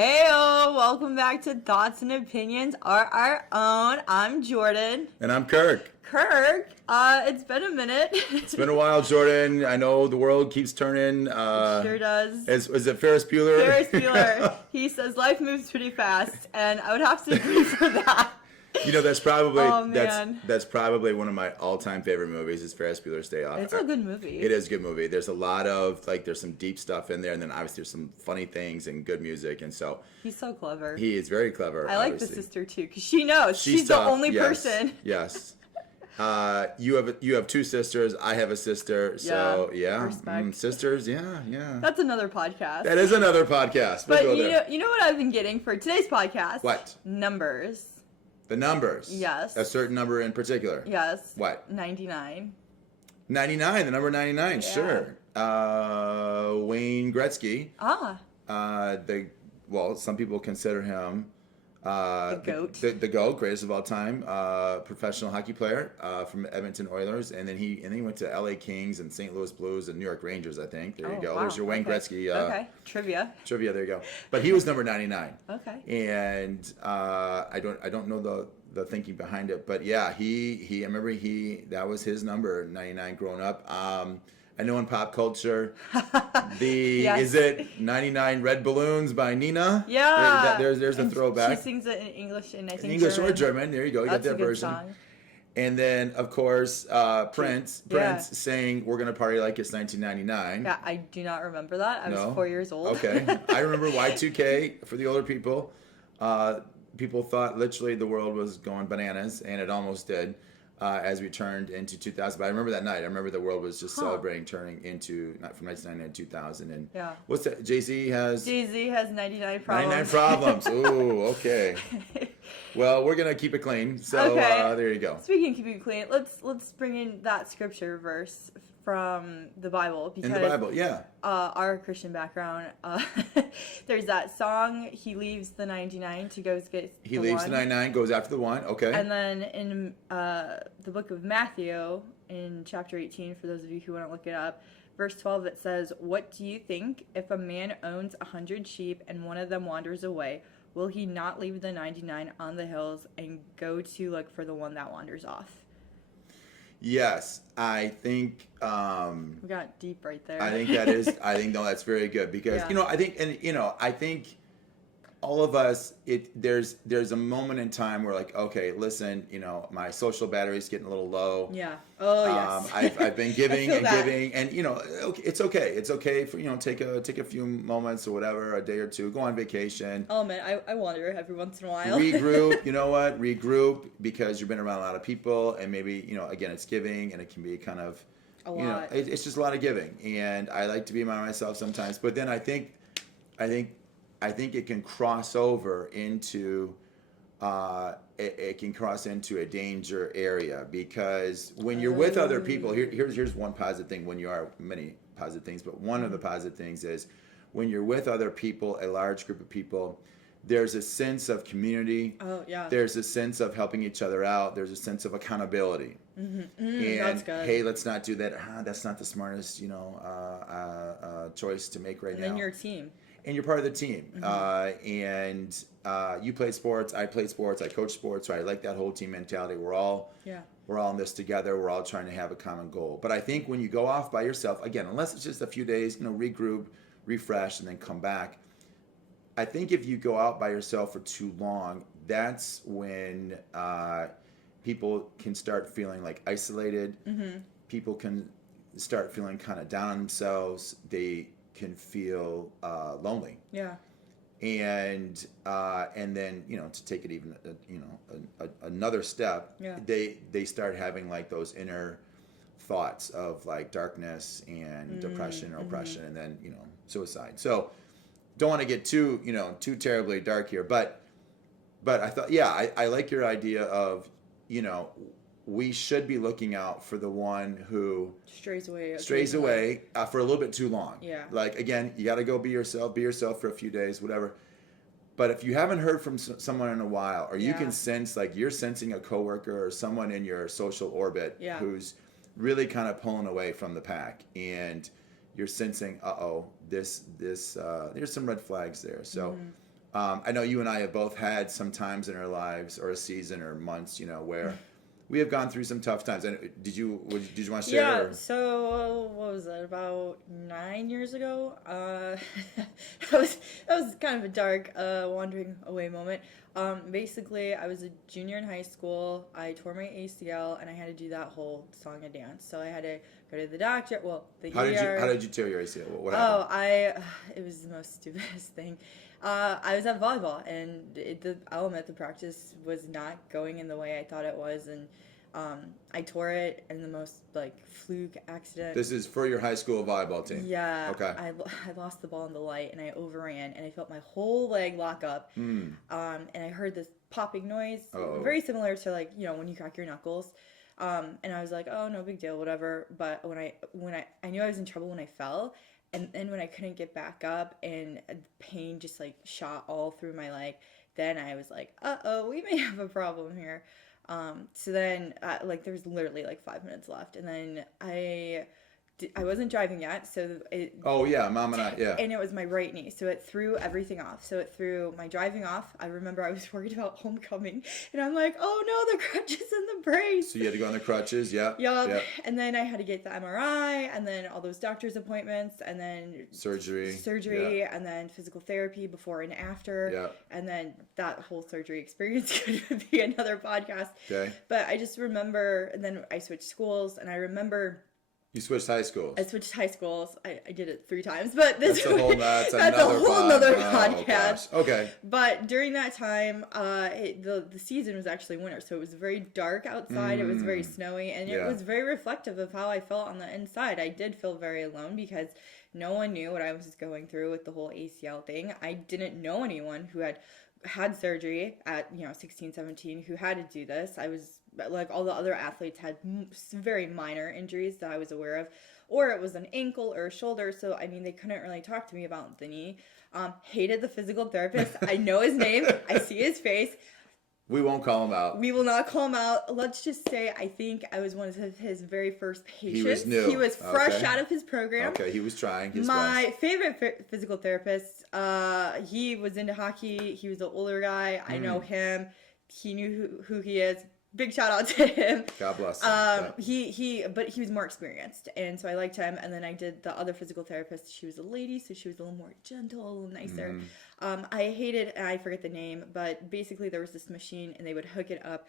Heyo, welcome back to Thoughts and Opinions Are Our Own. I'm Jordan. And I'm Kirk. Kirk, it's been a minute. It's been a while, Jordan. I know the world keeps turning. It sure does. Is it Ferris Bueller? Ferris Bueller. He says life moves pretty fast, and I would have to agree for that. You know, that's probably Oh, man. that's probably one of my all-time favorite movies is Ferris Bueller's Day Off. It's a good movie. It is a good movie. There's a lot of there's some deep stuff in there, and then obviously there's some funny things and good music, and so He's so clever. he is very clever. I like obviously. the sister too, because she knows she's the tough. only Yes. person. Yes. You have two sisters. I have a sister. So yeah, respect. sisters. Yeah. That's another podcast. That is another podcast. We'll But go you there. know what I've been getting for today's podcast? What? Numbers. The numbers. Yes. A certain number in particular. Yes. What? 99. 99. The number 99. Yeah. Sure. Wayne Gretzky. Ah. Some people consider him The GOAT. the GOAT, greatest of all time, professional hockey player from Edmonton Oilers, and then he went to LA Kings and St. Louis Blues and New York Rangers. I think there you go. Wow. There's your Wayne Okay. Gretzky Okay. Trivia. trivia. There you go. But he was number 99. Okay. And I don't know the thinking behind it, but yeah, I remember that was his number 99 growing up. I know in pop culture, Yes. is it 99 Red Balloons by Nina? Yeah. There's a And throwback. She sings it in English and I think English German. or German. There you go. You That's got a that good version. song. And then of course Prince Yeah. saying "We're gonna party like it's 1999." Yeah, I do not remember that. I was No? 4 years old. Okay. I remember Y2K for the older people. People thought literally the world was going bananas, and it almost did as we turned into 2000. But I remember that night. I remember the world was just celebrating turning into, not from 1999 to 2000. And Yeah. what's that? Jay-Z has Jay-Z has 99 problems. 99 problems. Ooh, okay. Well, we're going to keep it clean. So Okay. there you go. Speaking of keeping it clean, let's bring in that scripture verse from the Bible because In the Bible, yeah. Our Christian background, there's that song, he leaves the 99 to go get He the leaves one. the 99, goes after the one. Okay. And then in the book of Matthew, in chapter 18, for those of you who want to look it up, verse 12, it says, "What do you think if a man owns 100 sheep and one of them wanders away? Will he not leave the 99 on the hills and go to look for the one that wanders off?" Yes, I think We got deep right there. I think that's very good because Yeah. I think all of us there's a moment in time where like, okay, listen, my social battery's getting a little low. Yeah. Oh, yes. I've been giving I feel and that. giving, and okay, it's okay for take a few moments or whatever, a day or two, go on vacation. Oh, man, I wander every once in a while. Regroup. You know what? Regroup because you've been around a lot of people, and maybe again, it's giving, and it can be kind of A lot. it's just a lot of giving, and I like to be by myself sometimes. But then I think it can cross over into it can cross into a danger area because when you're with other people, here's one positive thing. When you are many positive things, but one of the positive things is when you're with other people, a large group of people, there's a sense of community. Oh, yeah. There's a sense of helping each other out. There's a sense of accountability. And that's good. hey, let's not do that. That's not the smartest, choice to make right And now. then your team. And you're part of the team. You play sports. I play sports. I coach sports. So I like that whole team mentality. We're all in this together. We're all trying to have a common goal. But I think when you go off by yourself, again, unless it's just a few days, regroup, refresh, and then come back. I think if you go out by yourself for too long, that's when people can start feeling like isolated. People can start feeling kind of down on themselves. They can feel lonely. Yeah. And then to take it even another step, they start having like those inner thoughts of like darkness and depression or oppression, and then suicide. So don't want to get too terribly dark here, but I thought I like your idea of we should be looking out for the one who Strays away for a little bit too long. Yeah. Like, again, you got to go be yourself for a few days, whatever. But if you haven't heard from someone in a while, or you can sense, like you're sensing a coworker or someone in your social orbit who's really kind of pulling away from the pack, and you're sensing, there's some red flags there. So I know you and I have both had some times in our lives, or a season or months, where we have gone through some tough times. And did you want to share? Yeah, so what was that? About 9 years ago. That was kind of a dark, wandering away moment. Basically, I was a junior in high school. I tore my ACL, and I had to do that whole song and dance. So I had to go to the doctor. Well, the How ER. did you tear your ACL? What happened? It was the most stupidest thing. I was at volleyball, and the practice was not going in the way I thought it was, and I tore it in the most fluke accident. This is for your high school volleyball team. Yeah. Okay. I lost the ball in the light, and I overran, and I felt my whole leg lock up. And I heard this popping noise, very similar to when you crack your knuckles. And I was like, oh, no big deal, whatever. But when I knew I was in trouble when I fell. And then when I couldn't get back up and the pain just shot all through my leg, then I was like, uh-oh, we may have a problem here. So then there was literally 5 minutes left, and then I wasn't driving yet, so Mom and I, and it was my right knee, so it threw everything off. So it threw my driving off. I remember I was worried about homecoming, and I'm like, oh no, the crutches and the brace. So you had to go on the crutches, Yep. And then I had to get the MRI, and then all those doctor's appointments, and then surgery, and then physical therapy before and after, and then that whole surgery experience could be another podcast. Okay. But I just remember, and then I switched schools, and I remember. You switched high schools. I switched high schools. I did it 3 times, but that's a whole nother podcast. Gosh. Okay. But during that time, the season was actually winter, so it was very dark outside. It was very snowy, and it was very reflective of how I felt on the inside. I did feel very alone because no one knew what I was going through with the whole ACL thing. I didn't know anyone who had surgery at 16, 17 who had to do this. I was all the other athletes had very minor injuries that I was aware of, or it was an ankle or a shoulder. So I mean, they couldn't really talk to me about the knee. Hated the physical therapist. I know his name. I see his face. We won't call him out. We will not call him out. Let's just say I think I was one of his very first patients. He was new. He was fresh out of his program. Okay, he was trying his My best. favorite physical therapist, he was into hockey. He was an older guy. I know him. He knew who he is. Big shout out to him. God bless him. But he was more experienced, and so I liked him. And then I did the other physical therapist. She was a lady, so she was a little more gentle, a little nicer. I hated, and I forget the name, but basically there was this machine, and they would hook it up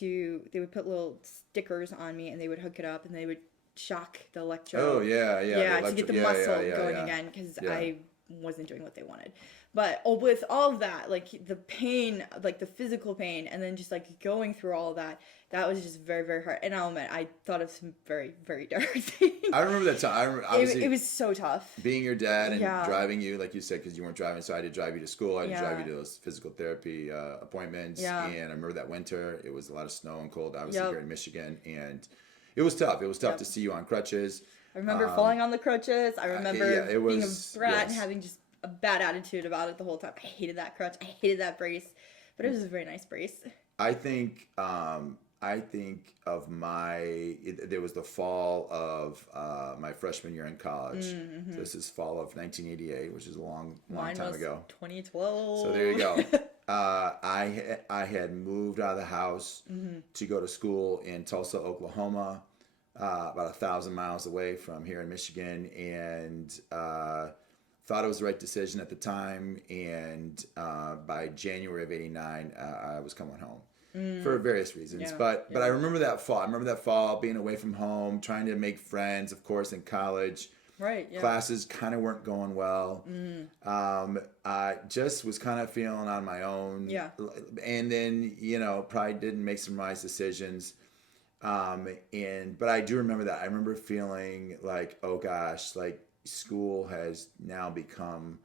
they would put little stickers on me, and they would hook it up, and they would shock the electrode. Oh yeah, to get the muscle going again, because I wasn't doing what they wanted. But with all of that, the pain, the physical pain, and then just going through all of that, that was just very, very hard. And I'll admit, I thought of some very, very dark things. I remember that time. It was so tough. Being your dad and driving you, like you said, because you weren't driving, so I had to drive you to school. I had to drive you to those physical therapy appointments. Yeah. And I remember that winter, it was a lot of snow and cold, obviously, here in Michigan. And it was tough. It was tough to see you on crutches. I remember falling on the crutches. I remember being a brat and having just a bad attitude about it the whole time. I hated that crutch. I hated that brace, but it was a very nice brace. I think of there was the fall of my freshman year in college. So this is fall of 1988, which is a long time ago. 2012. So there you go. I had moved out of the house to go to school in Tulsa, Oklahoma, about 1,000 miles away from here in Michigan, and thought it was the right decision at the time, and by January of '89, I was coming home for various reasons. But I remember that fall. I remember that fall, being away from home, trying to make friends, of course, in college. Right. Yeah. Classes kind of weren't going well. I just was kind of feeling on my own. Yeah. And then, probably didn't make some wise decisions. But I do remember that. I remember feeling like, oh gosh, school has now become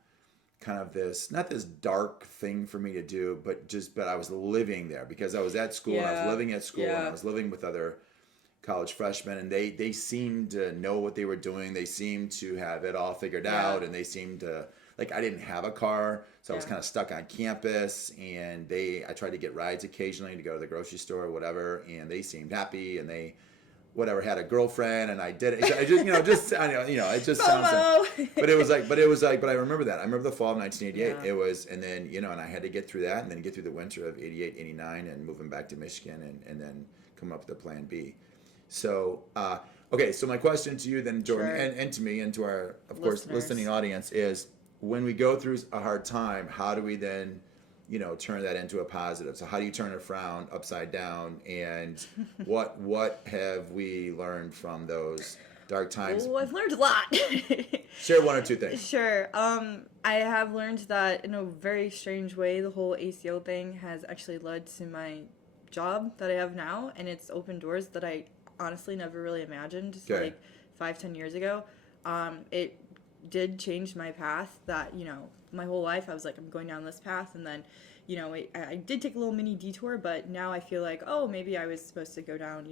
kind of not this dark thing for me to do, but I was living there because I was at school and I was living at school and I was living with other college freshmen, and they seemed to know what they were doing. They seemed to have it all figured out, and they seemed to, I didn't have a car, so I was kind of stuck on campus, and I tried to get rides occasionally to go to the grocery store or whatever, and they seemed happy, and they whatever, had a girlfriend, and I did it. I just, it just sounds like, but I remember that. I remember the fall of 1988. Yeah. It was, and then, and I had to get through that, and then get through the winter of 88, 89, and moving back to Michigan, and then come up with a plan B. So, okay, so my question to you then, Jordan, Sure. and to me, and to our, of course, Listeners. listening audience, is when we go through a hard time, how do we then, turn that into a positive? So how do you turn a frown upside down? And what have we learned from those dark times? Oh, I've learned a lot. Share one or two things. Sure. I have learned that in a very strange way, the whole ACO thing has actually led to my job that I have now, and it's opened doors that I honestly never really imagined Okay. like 5-10 years ago. It did change my path that, my whole life I was like, I'm going down this path, and then, I did take a little mini detour, but now I feel like, oh, maybe I was supposed to go down,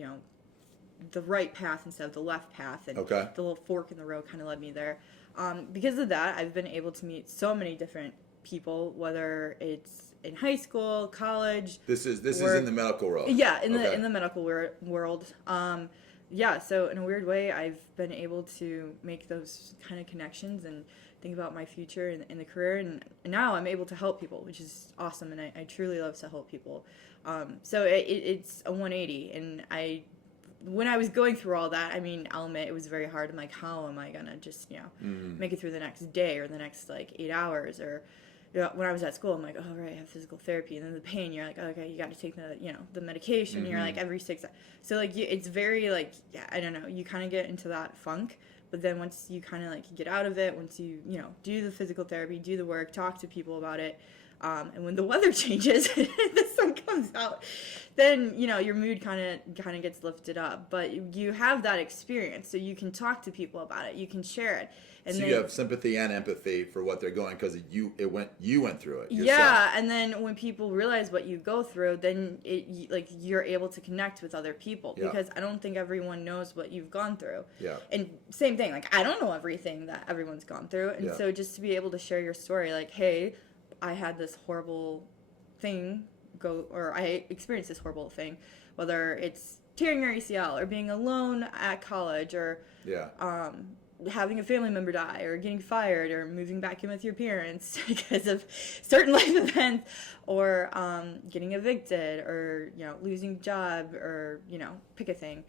the right path instead of the left path, and Okay. the little fork in the road kind of led me there. Because of that, I've been able to meet so many different people, whether it's in high school, college. This is in the medical world. Yeah, in Okay. the medical world. Yeah, so in a weird way, I've been able to make those kind of connections and think about my future in the career, and now I'm able to help people, which is awesome, and I truly love to help people. So it's a 180, and when I was going through all that, I mean, I'll admit it was very hard. I'm like, how am I gonna just make it through the next day or the next like 8 hours? Or when I was at school, I'm like, oh right, I have physical therapy, and then the pain, you're like, okay, you got to take the medication. You're like every 6 hours. So like it's very like, yeah, I don't know, you kind of get into that funk. But then once you kind of like get out of it, once you do the physical therapy, do the work, talk to people about it, and when the weather changes, the sun comes out, then your mood kind of gets lifted up. But you have that experience, so you can talk to people about it, you can share it, and So then you have sympathy and empathy for what they're going, because you went through it yourself. yeah. And then when people realize what you go through, then you're able to connect with other people, Yeah. because I don't think everyone knows what you've gone through. Yeah. And same thing, like I don't know everything that everyone's gone through, and Yeah. so just to be able to share your story, like, hey, I had this horrible thing or I experienced this horrible thing, whether it's tearing your ACL or being alone at college, or Yeah. having a family member die, or getting fired, or moving back in with your parents because of certain life events, or getting evicted, or losing a job, or pick a thing.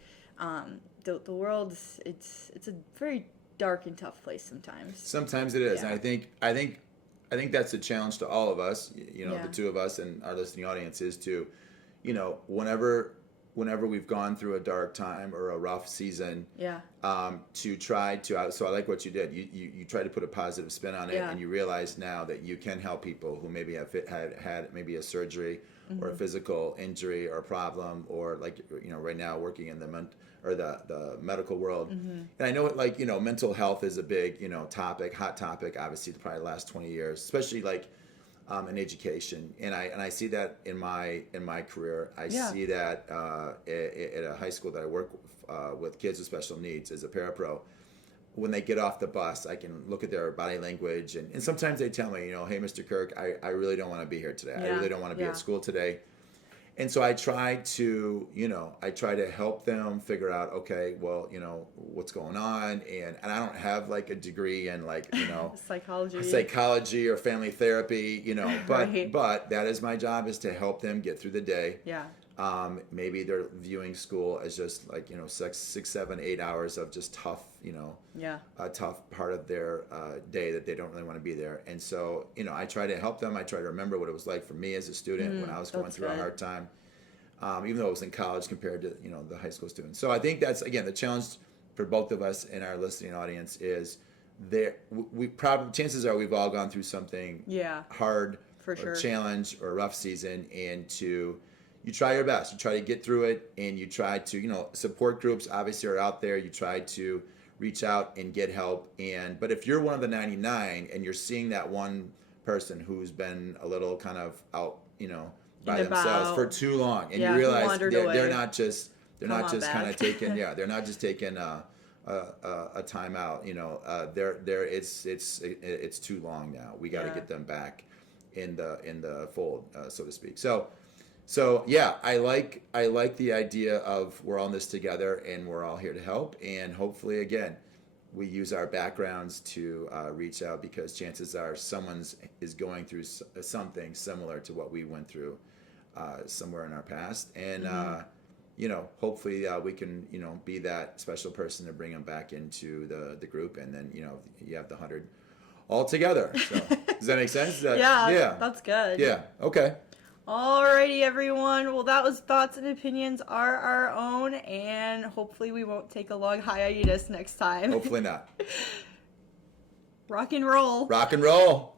The world, it's a very dark and tough place sometimes. Sometimes it is, Yeah. and I think that's a challenge to all of us. Yeah. The two of us and our listening audience is to, whenever we've gone through a dark time or a rough season, Yeah. to try to. So I like what you did. You try to put a positive spin on it, Yeah. and you realize now that you can help people who maybe have had maybe a surgery or a physical injury or a problem, or like right now working in the medical world. And I know mental health is a big hot topic, obviously probably the last 20 years, especially like in education, and I see that in my career. I Yeah. see that at a high school that I work with kids with special needs as a parapro. When they get off the bus, I can look at their body language, and sometimes they tell me, hey, Mr. Kirk, I really don't want to be here today. I Yeah. really don't want to be Yeah. at school today. And so I try to help them figure out, okay, well, what's going on, and I don't have like a degree in psychology or family therapy, but Right. but that is my job, is to help them get through the day. Yeah. Maybe they're viewing school as just 6, 7, 8 hours of just tough, Yeah. a tough part of their day that they don't really want to be there. And so, I try to help them. I try to remember what it was like for me as a student when I was going that's through a good. hard time, even though I was in college compared to, the high school students. So I think that's, again, the challenge for both of us and our listening audience is we probably, chances are we've all gone through something Yeah. hard For or sure. challenge or a rough season, and you try your best. You try to get through it, and you try to, support groups obviously are out there. You try to reach out and get help. But if you're one of the 99 and you're seeing that one person who's been a little kind of out, by And themselves about. for too long, and Yeah, you who realize wandered they're away. not just Come on kind of back. taking they're not just taking a time out. It's too long now. We got to Yeah. get them back in the fold, so to speak. So So yeah, I like the idea of we're all in this together and we're all here to help, and hopefully again we use our backgrounds to reach out, because chances are someone's is going through something similar to what we went through somewhere in our past, and hopefully we can be that special person to bring them back into the group, and then you have the 100 all together. So does that make sense? Yeah, that's good. Yeah. Okay. Alrighty, everyone. Well, that was Thoughts and Opinions Are Our Own, and hopefully we won't take a long hiatus next time. Hopefully not. Rock and roll. Rock and roll.